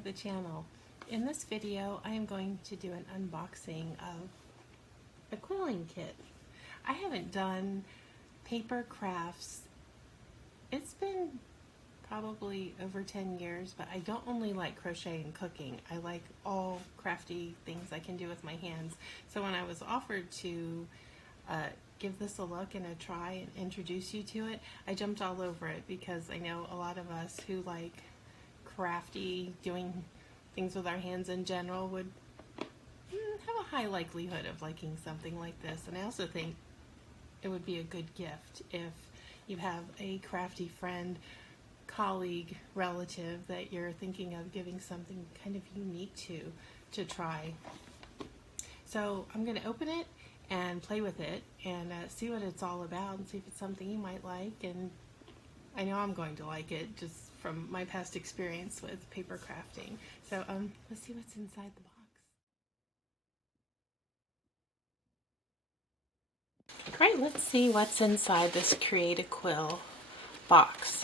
to the channel. In this video I am going to do an unboxing of a quilling kit. I haven't done paper crafts. It's been probably over 10 years, but I don't only like crochet and cooking. I like all crafty things I can do with my hands. So when I was offered to give this a look and a try and introduce you to it, I jumped all over it because I know a lot of us who like crafty, doing things with our hands in general would have a high likelihood of liking something like this. And I also think it would be a good gift if you have a crafty friend, colleague, relative that you're thinking of giving something kind of unique to try. So I'm going to open it and play with it and see what it's all about and see if it's something you might like. And I know I'm going to like it just from my past experience with paper crafting. So let's see what's inside the box. Great, let's see what's inside this Create a Quill box.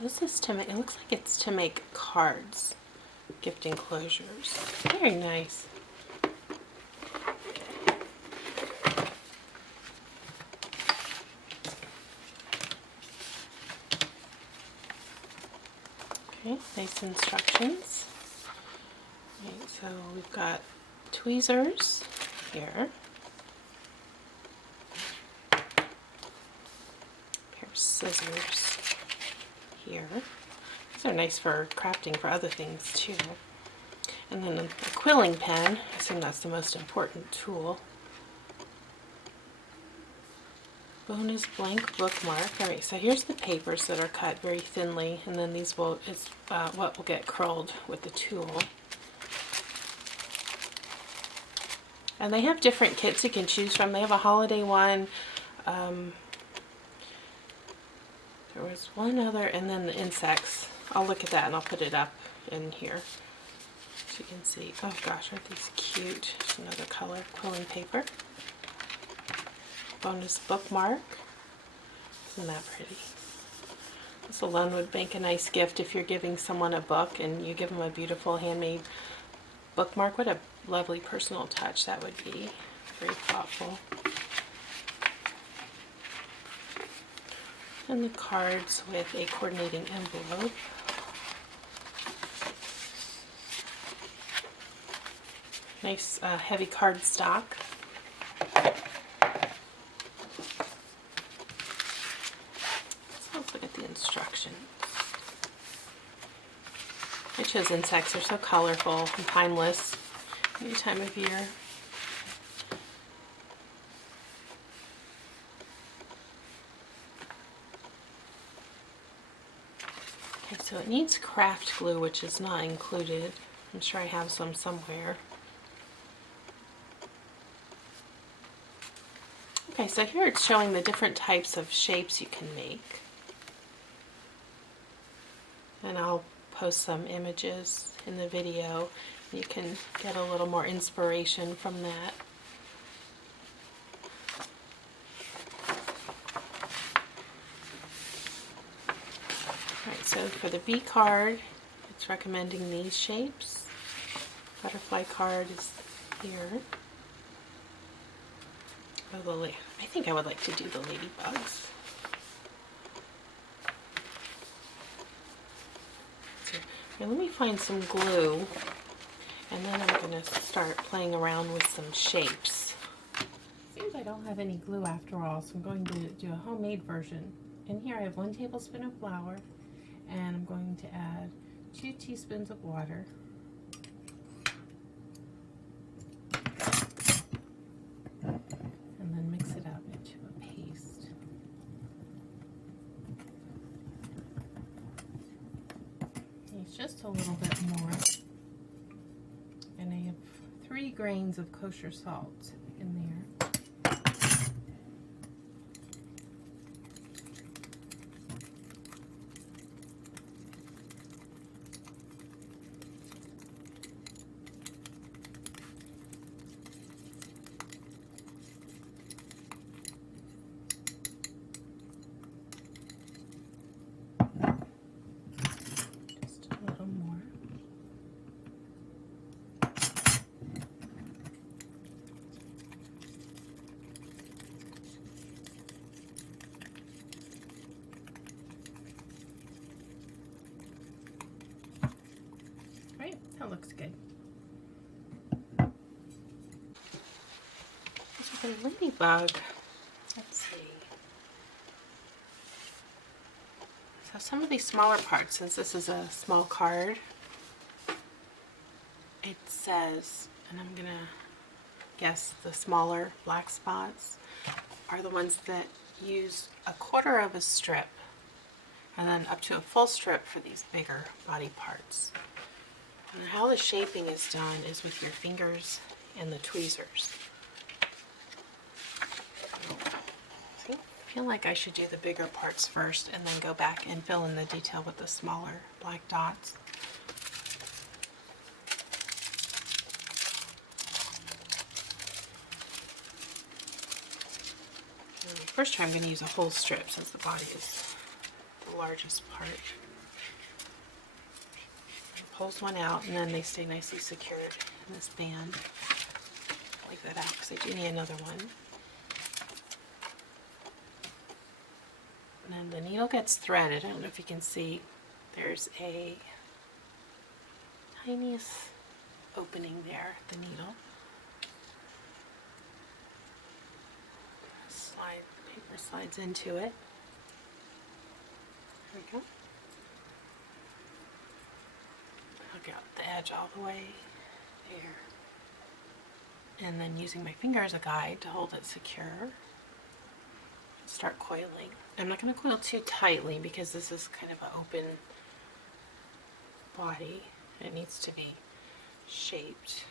This is to make, it looks like it's to make cards, gift enclosures. Very nice. Okay, nice instructions. Right, so we've got tweezers here. A pair of scissors here. These are nice for crafting for other things too. And then a quilling pen. I assume that's the most important tool. Bonus blank bookmark. Alright, so here's the papers that are cut very thinly, and then these is what will get curled with the tool. And they have different kits you can choose from. They have a holiday one. There was one other, and then the insects. I'll look at that and I'll put it up in here so you can see. Oh gosh, aren't these cute? Just another color quilling paper. Bonus bookmark. Isn't that pretty? This alone would make a nice gift if you're giving someone a book and you give them a beautiful handmade bookmark. What a lovely personal touch that would be. Very thoughtful. And the cards with a coordinating envelope. Nice heavy card stock. Let's look at the instructions. I chose insects. They're so colorful and timeless any time of year. Okay, so it needs craft glue, which is not included. I'm sure I have some somewhere. Okay, so here it's showing the different types of shapes you can make. And I'll post some images in the video. You can get a little more inspiration from that. Alright, so for the B card, it's recommending these shapes. Butterfly card is here. Oh, I think I would like to do the ladybugs. So, let me find some glue, and then I'm going to start playing around with some shapes. Seems I don't have any glue after all, so I'm going to do a homemade version. In here I have 1 tablespoon of flour, and I'm going to add 2 teaspoons of water. And then mix it up into a paste. It's just a little bit more. And I have 3 grains of kosher salt in there. That looks good. This is a ladybug. Let's see. So some of these smaller parts, since this is a small card, it says, and I'm gonna guess the smaller black spots are the ones that use 1/4 of a strip, and then up to a full strip for these bigger body parts. And how the shaping is done is with your fingers and the tweezers. I feel like I should do the bigger parts first and then go back and fill in the detail with the smaller black dots. First try I'm going to use a whole strip since the body is the largest part. Pulls one out and then they stay nicely secured in this band. Leave that out because I do need another one. And then the needle gets threaded. I don't know if you can see, there's a tiniest opening there, the needle. Paper slides into it. There we go. I'll get the edge all the way there. And then using my finger as a guide to hold it secure, start coiling. I'm not going to coil too tightly because this is kind of an open body. It needs to be shaped.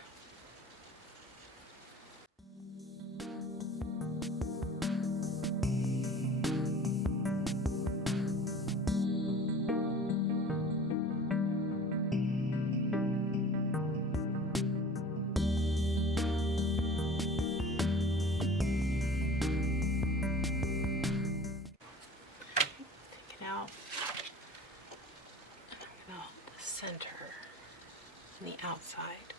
Center and the outside.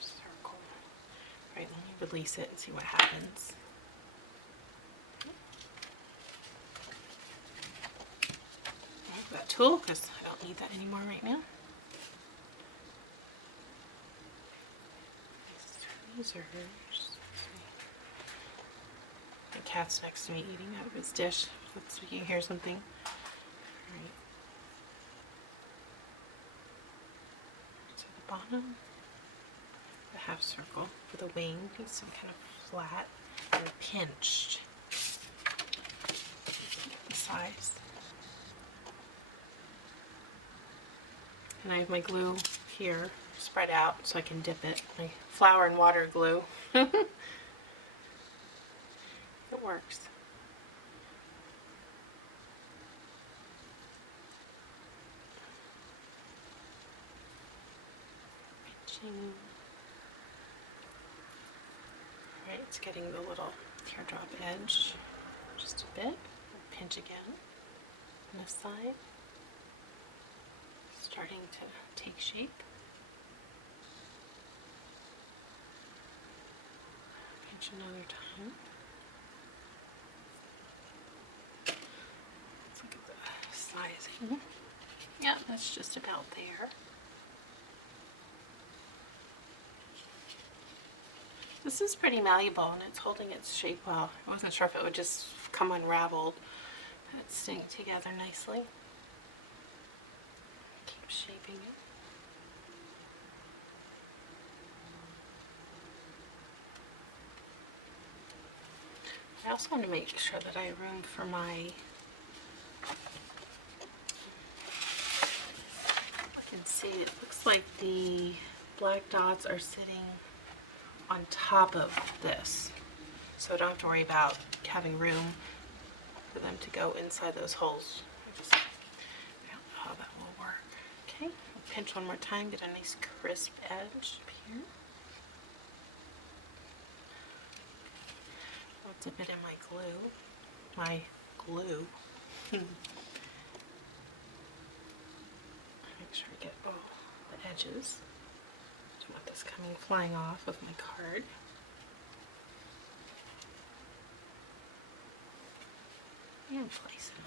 Circle. Right, let me release it and see what happens. I have that tool because I don't need that anymore right now. These tweezers. The cat's next to me eating out of his dish. So you can hear something. Right. To the bottom, the half circle for the wing needs some kind of flat and pinched size. And I have my glue here spread out so I can dip it. My flour and water glue. It works. Right, it's getting the little teardrop edge just a bit. Pinch again on this side. Starting to take shape. Pinch another time. Let's look at the sizing. Yeah, that's just about there. This is pretty malleable and it's holding its shape well. I wasn't sure if it would just come unraveled. It's staying together nicely. Keep shaping it. I also want to make sure that I have room for my, you can see it looks like the black dots are sitting on top of this, so I don't have to worry about having room for them to go inside those holes. I don't know how that will work. Okay, I'll pinch one more time, get a nice crisp edge up here. I'll dip it in my glue. Make sure I get all the edges. Don't want this coming flying off of my card. And place it